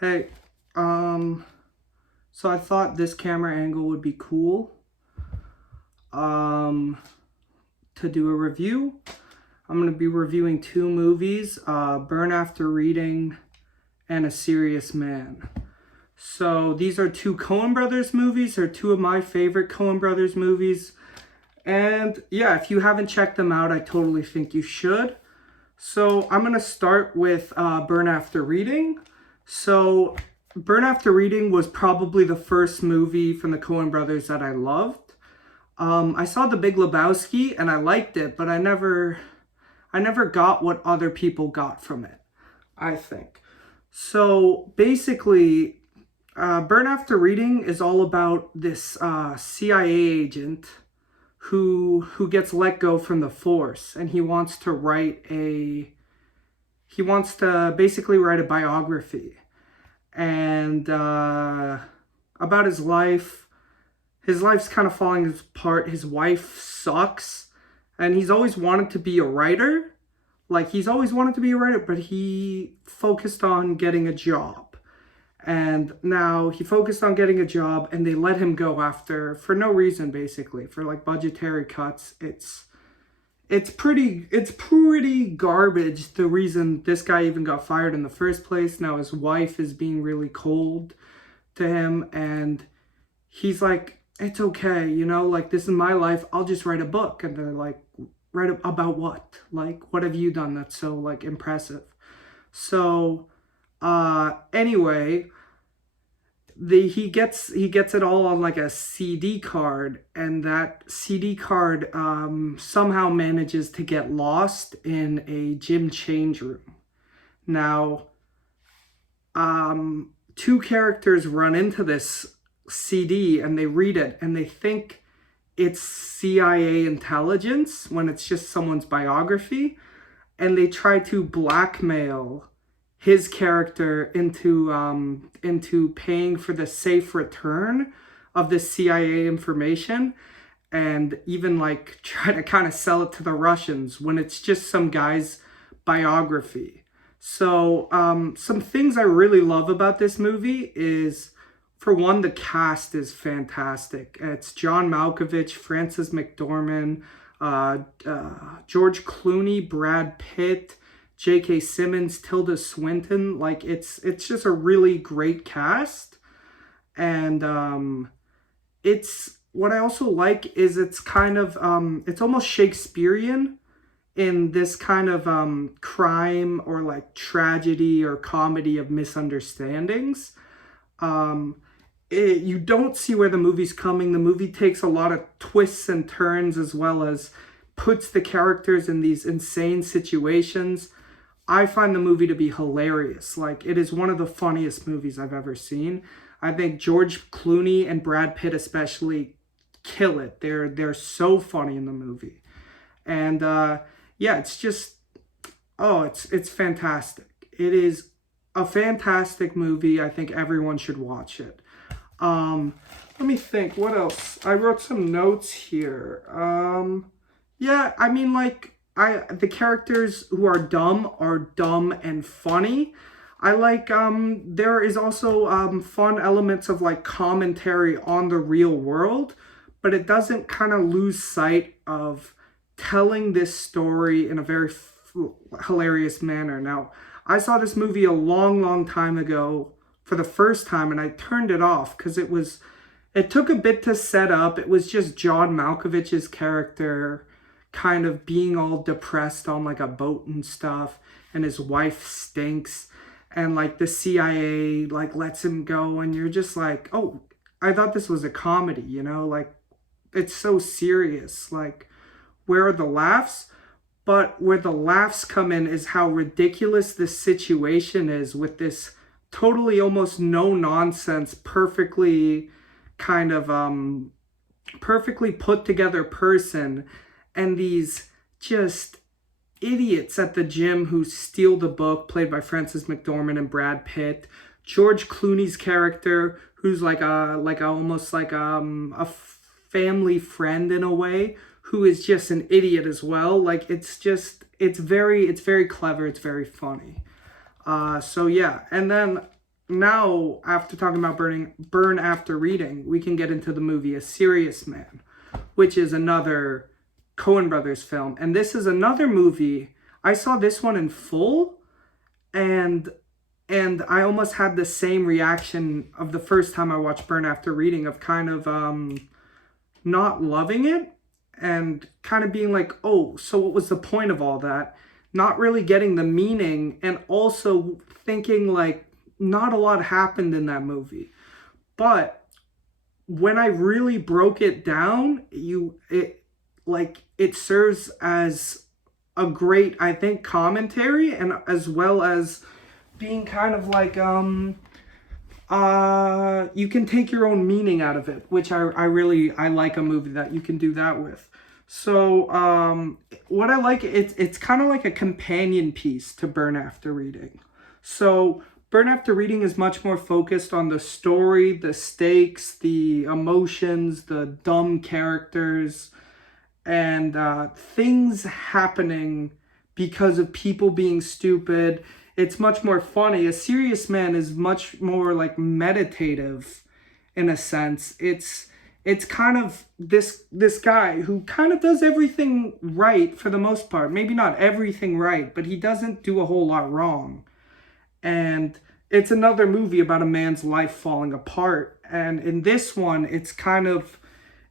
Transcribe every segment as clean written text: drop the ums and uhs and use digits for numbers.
Hey, um, so I thought this camera angle would be cool, um, to do a review. I'm going to be reviewing two movies, Burn After Reading and A Serious Man. So these are two Coen Brothers movies. They're two of my favorite Coen Brothers movies. And yeah, if you haven't checked them out, I totally think you should. So I'm going to start with Burn After Reading. So Burn After Reading was probably the first movie from the Coen brothers that I loved. I saw The Big Lebowski and I liked it, but I never got what other people got from it, I think. So basically, Burn After Reading is all about this CIA agent who gets let go from the force, and he wants to basically write a biography and about his life. His life's kind of falling apart. His wife sucks, and he's always wanted to be a writer. Like, he's always wanted to be a writer, but he focused on getting a job. And now he focused on getting a job, and they let him go after, for no reason, basically, for like budgetary cuts. It's pretty garbage, the reason this guy even got fired in the first place. Now his wife is being really cold to him, and he's like, it's okay, like, this is my life, I'll just write a book. And they're like, write about what? Like, what have you done that's so, like, impressive? So anyway, he gets it all on like a CD card, and that CD card somehow manages to get lost in a gym change room. Now, two characters run into this CD and they read it and they think it's CIA intelligence when it's just someone's biography, and they try to blackmail his character into paying for the safe return of the CIA information, and even like try to kind of sell it to the Russians when it's just some guy's biography. So some things I really love about this movie is, for one, the cast is fantastic. It's John Malkovich, Frances McDormand, George Clooney, Brad Pitt, J.K. Simmons, Tilda Swinton. Like, it's just a really great cast. And it's what I also like is it's kind of it's almost Shakespearean in this kind of crime or like tragedy or comedy of misunderstandings. You don't see where the movie's coming. The movie takes a lot of twists and turns, as well as puts the characters in these insane situations. I find the movie to be hilarious. Like, it is one of the funniest movies I've ever seen. I think George Clooney and Brad Pitt especially kill it. They're so funny in the movie. And yeah, it's just, oh, it's fantastic. It is a fantastic movie. I think everyone should watch it. Let me think, what else? I wrote some notes here. Yeah, I mean, like, the characters who are dumb and funny. I like, there is also fun elements of like commentary on the real world, but it doesn't kind of lose sight of telling this story in a very hilarious manner. Now, I saw this movie a long time ago for the first time, and I turned it off because it took a bit to set up. It was just John Malkovich's character kind of being all depressed on like a boat and stuff, and his wife stinks, and like the CIA like lets him go, and you're just like, oh, I thought this was a comedy, like, it's so serious. Like, where are the laughs? But where the laughs come in is how ridiculous this situation is, with this totally almost no nonsense, perfectly kind of perfectly put together person, and these just idiots at the gym who steal the book, played by Frances McDormand and Brad Pitt. George Clooney's character, who's like almost like a family friend in a way, who is just an idiot as well. Like, it's very clever, it's very funny. So yeah, and then now, after talking about Burn After Reading, we can get into the movie A Serious Man, which is another Coen Brothers film. And this is another movie. I saw this one in full, and I almost had the same reaction of the first time I watched Burn After Reading, of kind of not loving it and kind of being like, oh, so what was the point of all that? Not really getting the meaning, and also thinking like not a lot happened in that movie. But when I really broke it down, it serves as a great, I think, commentary, and as well as being kind of like you can take your own meaning out of it, which I like a movie that you can do that with. So what I like, it's kind of like a companion piece to Burn After Reading. So Burn After Reading is much more focused on the story, the stakes, the emotions, the dumb characters, and things happening because of people being stupid. It's much more funny. A Serious Man is much more like meditative in a sense. It's kind of this guy who kind of does everything right for the most part. Maybe not everything right, but he doesn't do a whole lot wrong. And it's another movie about a man's life falling apart. And in this one, it's kind of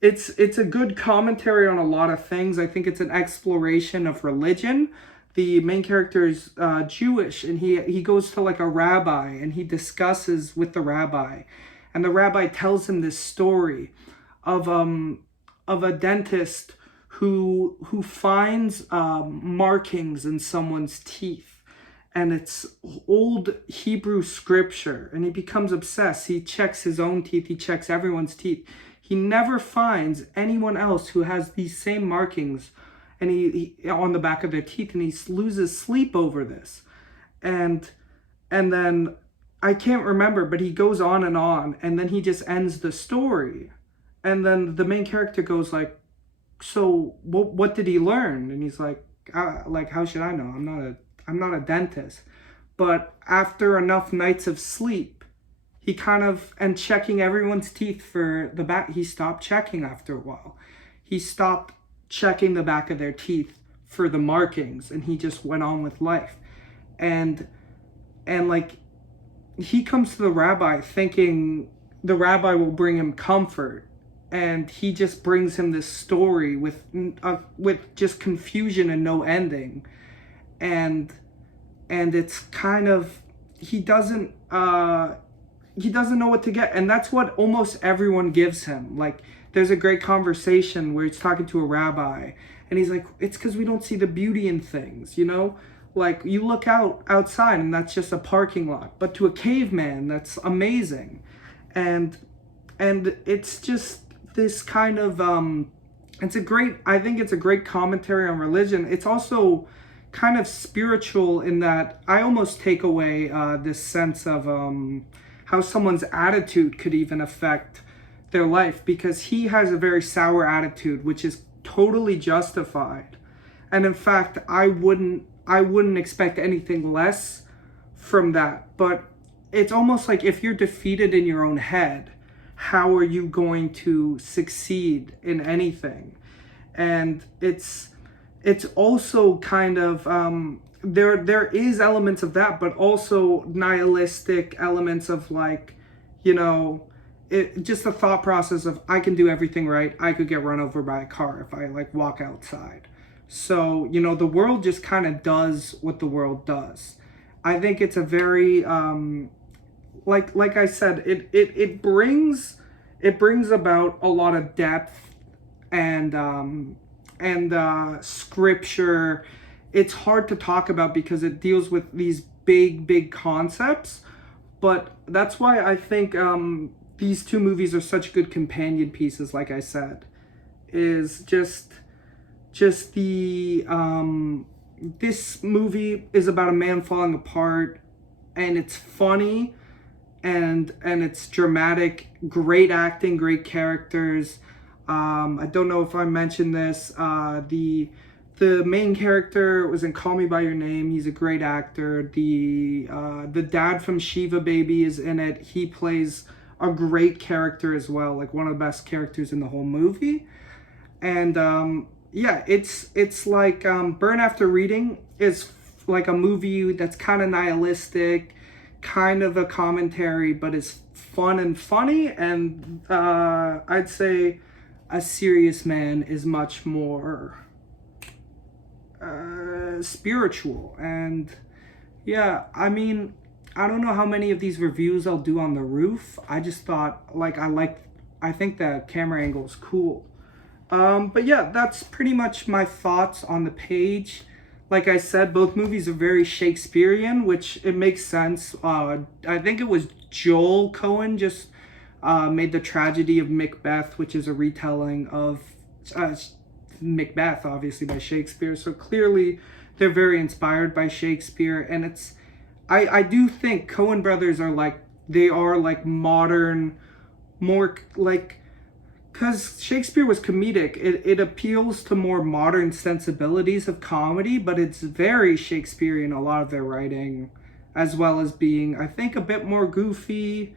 it's a good commentary on a lot of things. I think it's an exploration of religion. The main character is Jewish, and he goes to like a rabbi, and he discusses with the rabbi, and the rabbi tells him this story of a dentist who finds markings in someone's teeth, and it's old Hebrew scripture, and he becomes obsessed. He checks his own teeth, he checks everyone's teeth. He never finds anyone else who has these same markings, and he on the back of their teeth, and he loses sleep over this. And then I can't remember, but he goes on, and then he just ends the story. And then the main character goes like, so what did he learn? And he's like how should I know? I'm not a dentist. But after enough nights of sleep, he kind of, and checking everyone's teeth for the back, he stopped checking after a while. He stopped checking the back of their teeth for the markings, and he just went on with life. And like, he comes to the rabbi thinking the rabbi will bring him comfort, and he just brings him this story with just confusion and no ending. And it's kind of, he doesn't know what to get, and that's what almost everyone gives him. Like, there's a great conversation where he's talking to a rabbi, and he's like, it's because we don't see the beauty in things, you know? Like, you look outside and that's just a parking lot, but to a caveman, that's amazing. And it's just this kind of I think it's a great commentary on religion. It's also kind of spiritual in that I almost take away this sense of how someone's attitude could even affect their life, because he has a very sour attitude, which is totally justified. And in fact, I wouldn't expect anything less from that. But it's almost like, if you're defeated in your own head, how are you going to succeed in anything? And it's also kind of there is elements of that, but also nihilistic elements of, like, you know, just the thought process of, I can do everything right, I could get run over by a car if I like walk outside. So, you know, the world just kind of does what the world does. I think it's a very like I said, it brings about a lot of depth and scripture. It's hard to talk about because it deals with these big concepts, but that's why I think these two movies are such good companion pieces. Like I said, is just the this movie is about a man falling apart, and it's funny, and it's dramatic, great acting, great characters. I don't know if I mentioned this. The The main character was in Call Me by Your Name. He's a great actor. The dad from Shiva Baby is in it. He plays a great character as well, like one of the best characters in the whole movie. And yeah, it's like Burn After Reading is like a movie that's kind of nihilistic, kind of a commentary, but it's fun and funny. And I'd say A Serious Man is much more spiritual. And yeah, I mean, I don't know how many of these reviews I'll do on The Roof. I just thought, like, I think the camera angle is cool. But yeah, that's pretty much my thoughts on The Page. Like I said, both movies are very Shakespearean, which it makes sense. I think it was Joel Cohen just made The Tragedy of Macbeth, which is a retelling of Macbeth, obviously by Shakespeare. So clearly they're very inspired by Shakespeare. And I do think Coen brothers are like modern, more like, because Shakespeare was comedic, it appeals to more modern sensibilities of comedy, but it's very Shakespearean, a lot of their writing, as well as being, I think, a bit more goofy,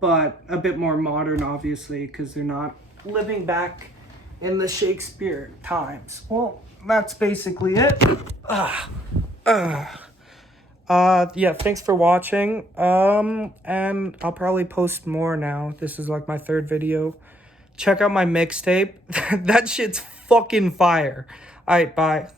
but a bit more modern, obviously, because they're not living back in the Shakespeare times. Well, that's basically it. Yeah, thanks for watching. And I'll probably post more now. This is like my third video. Check out my mixtape. That shit's fucking fire. Alright, bye.